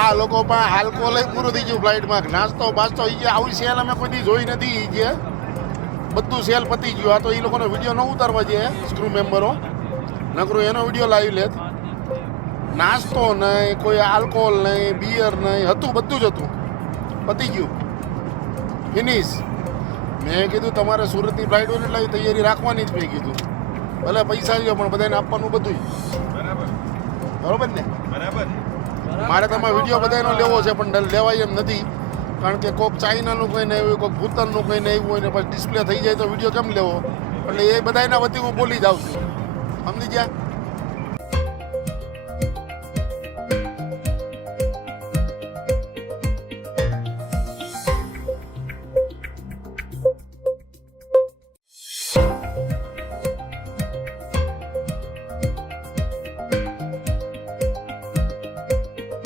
આ લોકો પણ આલ્કોહોલ પૂરું થઈ ગયું ફ્લાઇટમાં. નાસ્તો બાસ્તો એ જે આવી સેલ અમે કોઈ દી જોઈ નથી. એ જે બધું સેલ પતી ગયું. આ તો એ લોકોનો વિડીયો ન ઉતારવા જોઈએ સ્ક્રૂ મેમ્બરો, નકરું એનો વિડીયો લાવી લેત. નાસ્તો નહીં, કોઈ આલ્કોહોલ નહીં, બિયર નહીં, હતું બધું જ હતું, પતી ગયું, ફિનિશ. મેં કીધું તમારે સુરતની ફ્લાઇટ હોય એટલે તૈયારી રાખવાની જ. મેં કીધું ભલે પૈસા લ્યો પણ બધાને આપવાનું બધું. બરોબર ને? મારે તમારે વિડીયો બધાનો લેવો છે પણ લેવાય એમ નથી, કારણ કે કોઈક ચાઇનાનું કંઈ નહીં હોય, કોઈક ભૂતાનનું કંઈ નહીં હોય ને પછી ડિસ્પ્લે થઈ જાય તો વિડીયો કેમ લેવો? એટલે એ બધાના વતી હું બોલી જાઉં છું, સમજી ગયા?